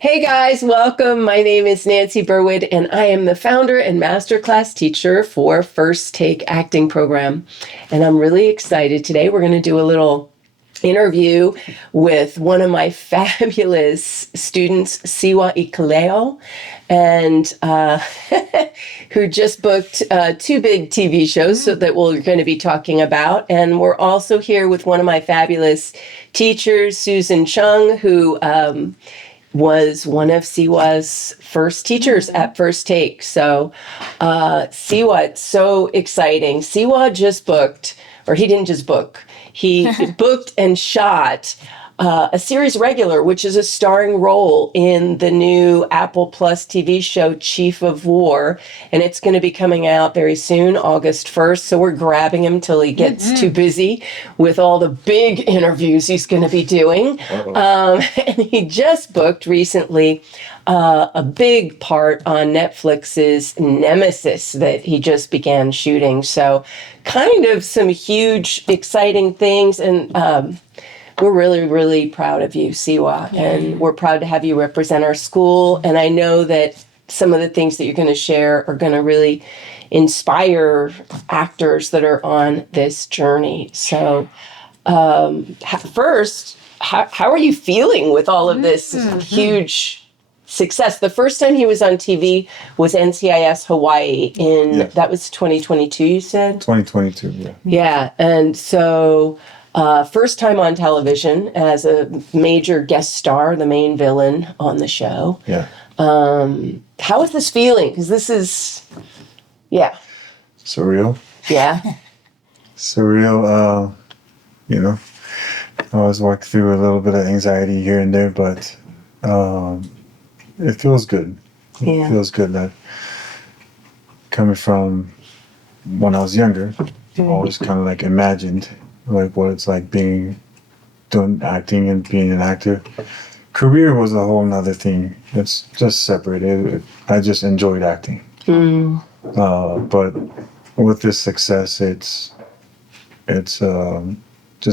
Hey guys, welcome. My name is Nancy Burwood, and I am the founder and masterclass teacher for First Take Acting Program. And I'm really excited today. We're going to do a little interview with one of my fabulous students, Siua Ikale'o, and who just booked two big TV shows that we're going to be talking about. And we're also here with one of my fabulous teachers, Susan Chung, who was one of Siwa's first teachers at First Take. So Siwa, it's so exciting. Siwa just booked, or he didn't just book, he booked and shot a series regular, which is a starring role in the new Apple Plus TV show, Chief of War. And it's going to be coming out very soon, August 1st. So we're grabbing him till he gets too busy with all the big interviews he's going to be doing. And he just booked recently a big part on Netflix's Nemesis that he just began shooting. So kind of some huge, exciting things. And we're really, really proud of you, Siwa, and we're proud to have you represent our school. And I know that some of the things that you're going to share are going to really inspire actors that are on this journey. So first, how are you feeling with all of this huge success? The first time he was on TV was NCIS Hawaii that was 2022, you said? 2022, yeah. Yeah, and so first time on television as a major guest star, the main villain on the show. Yeah. How is this feeling? Because this is, Surreal. Yeah. Surreal. I always walk through a little bit of anxiety here and there, but it feels good. It feels good that coming from when I was younger, I always kind of like imagined like what it's like doing acting and being an actor. Career was a whole nother thing. It's just separate. I just enjoyed acting. But with this success, it's just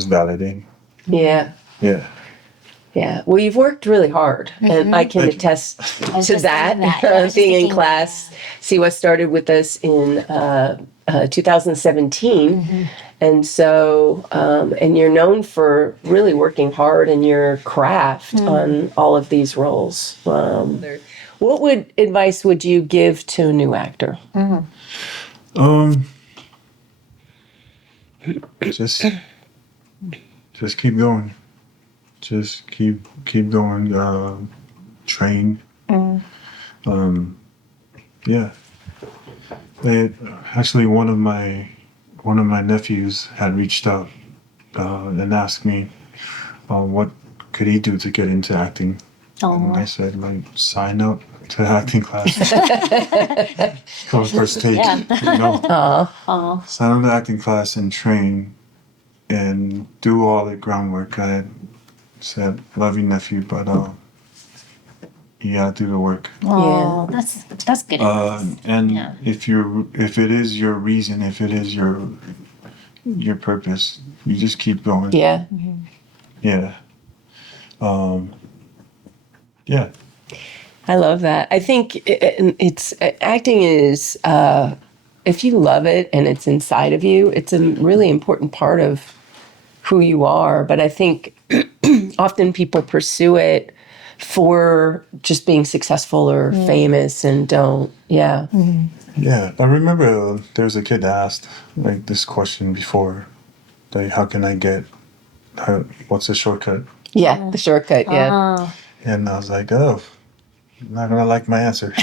validating. Yeah. Yeah. Yeah. Well, you've worked really hard, and I can attest to that. Being in class, Siwa started with us in 2017. And so, and you're known for really working hard in your craft on all of these roles. What advice would you give to a new actor? Just keep going. Just keep going. Train. Yeah. Actually, one of my nephews had reached out and asked me what could he do to get into acting. And I said, like, sign up to acting class. Come First Take. Sign up to acting class and train and do all the groundwork. I had said, love you, nephew, but you gotta do the work. Oh, that's good. And if it is your reason, if it is your purpose, you just keep going. Yeah. Yeah. Yeah. I love that. I think it's acting is, if you love it and it's inside of you, it's a really important part of who you are. But I think often people pursue it for just being successful or famous and don't. Yeah. Yeah. I remember there was a kid that asked like this question before, like, how can I what's the shortcut? Yeah, the shortcut, yeah. And I was like, oh, you're not gonna like my answer.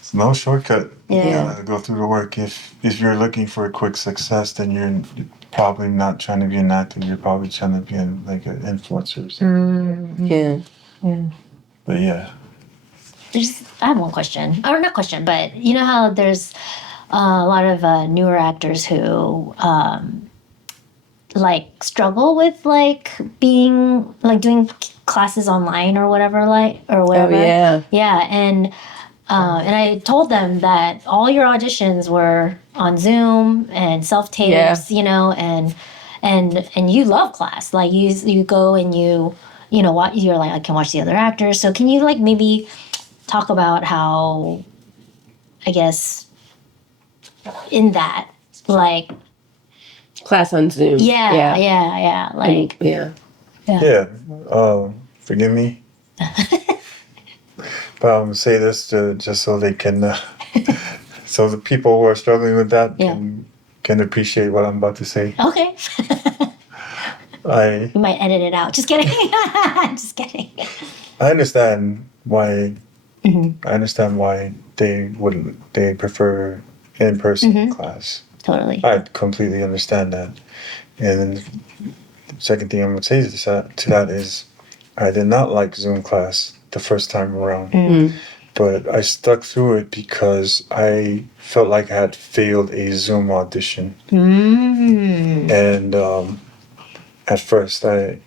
It's no shortcut. You gotta go through the work. If you're looking for a quick success, then you're probably not trying to be an actor. You're probably trying to be like an influencer or something. Yeah. But yeah. I have one question. Or not question, but you know how there's a lot of newer actors who like struggle with like being like doing classes online or whatever, Oh, yeah. Yeah, and I told them that all your auditions were on Zoom and self-tapes, you know, and you love class. Like you go and you you're like, I can watch the other actors. So can you like maybe talk about how, I guess, in that, like, Class on Zoom. yeah, like, Yeah. Yeah. Forgive me. But I'm gonna say this just so they can, so the people who are struggling with that can appreciate what I'm about to say. okay. I You might edit it out. Just kidding. Just kidding. I understand why. I understand why they prefer in person class. Totally. I completely understand that. And then the second thing I'm gonna say to that is, I did not like Zoom class the first time around, but I stuck through it because I felt like I had failed a Zoom audition. And at first, I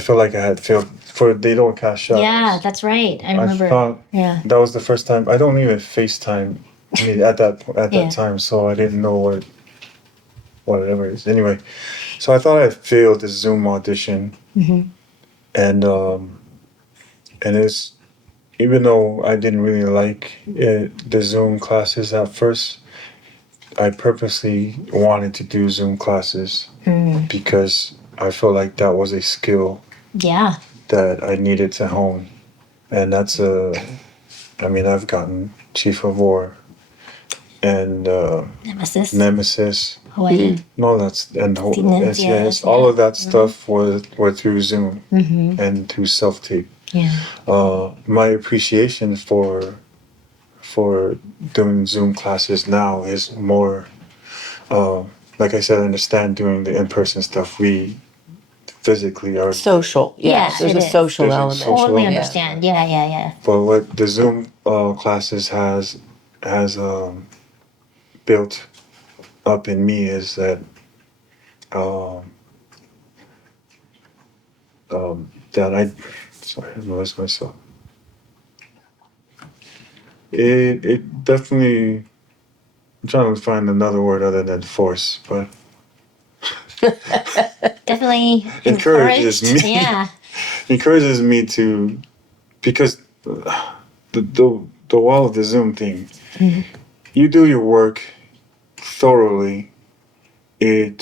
felt like I had failed for They Don't Cast Shadows. Yeah, that's right. I remember. That was the first time. I don't even FaceTime at that time, so I didn't know whatever it is. Anyway, so I thought I failed the Zoom audition, and it's, even though I didn't really like the Zoom classes at first, I purposely wanted to do Zoom classes because I felt like that was a skill that I needed to hone. And that's I've gotten Chief of War and Nemesis. Hawaii. No, that's, and Yes, all of that stuff were through Zoom and through self-tape. My appreciation for doing Zoom classes now is more, like I said, I understand doing the in-person stuff. We physically are Social. Yes, there's it a is. social There's a element. social Totally element. understand. Yeah. But what the Zoom classes has built up in me is that that I sorry, I lost myself. It definitely, I'm trying to find another word other than force, but Definitely encourages encouraged. me. Yeah. Encourages me to, because the wall of the Zoom thing, you do your work thoroughly, the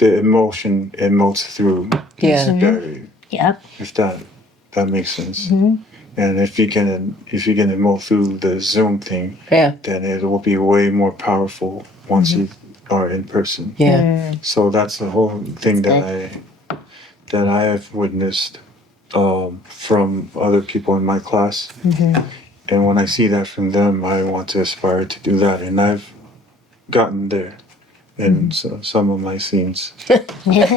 emotion emotes through. Yeah. Very, Yep. if that makes sense. And if you can emote through the Zoom thing, then it will be way more powerful once you are in person. Yeah. So that's the whole thing that I have witnessed from other people in my class. And when I see that from them, I want to aspire to do that. And I've gotten there in some of my scenes. Yes.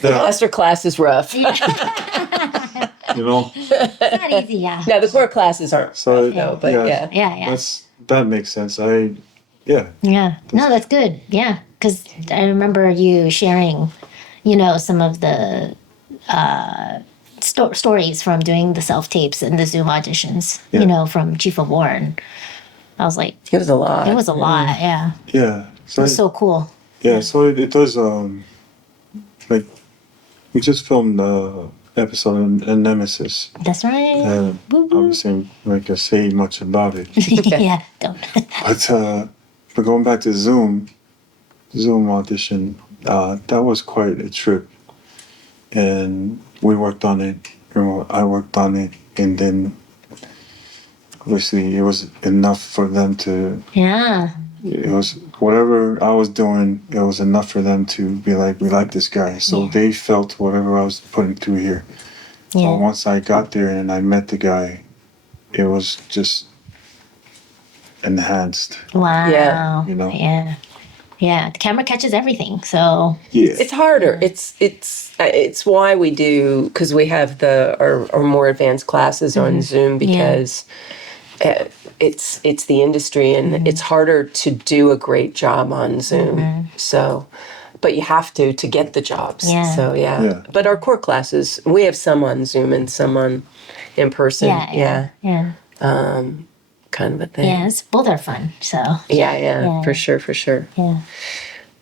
The master class is rough. You know? It's not easy, yeah. Now the core classes aren't. So No, but yeah. That makes sense. Yeah. No, that's good. Yeah. Because I remember you sharing, some of the stories from doing the self tapes and the Zoom auditions, from Chief of War. And I was like, It was a lot. it was a lot. Yeah. Yeah. It was so cool. Yeah. So it was like, we just filmed episode in Nemesis. That's right. Obviously, I can say much about it. Yeah. Don't. But going back to Zoom audition, that was quite a trip, and we worked on it. I worked on it, and then obviously it was enough for them to. Yeah. It was whatever I was doing. It was enough for them to be like, we like this guy. So they felt whatever I was putting through here. Yeah. But once I got there and I met the guy, it was just enhanced. Wow. Yeah. Yeah. Yeah. The camera catches everything. So. Yeah. It's harder. It's why we do, because we have our more advanced classes on Zoom, because it's the industry, and it's harder to do a great job on Zoom. So, but you have to get the jobs. Yeah. So yeah. But our core classes, we have some on Zoom and some on in person. Yeah. Kind of a thing. Yeah. Both are fun. So. Yeah. For sure. Yeah.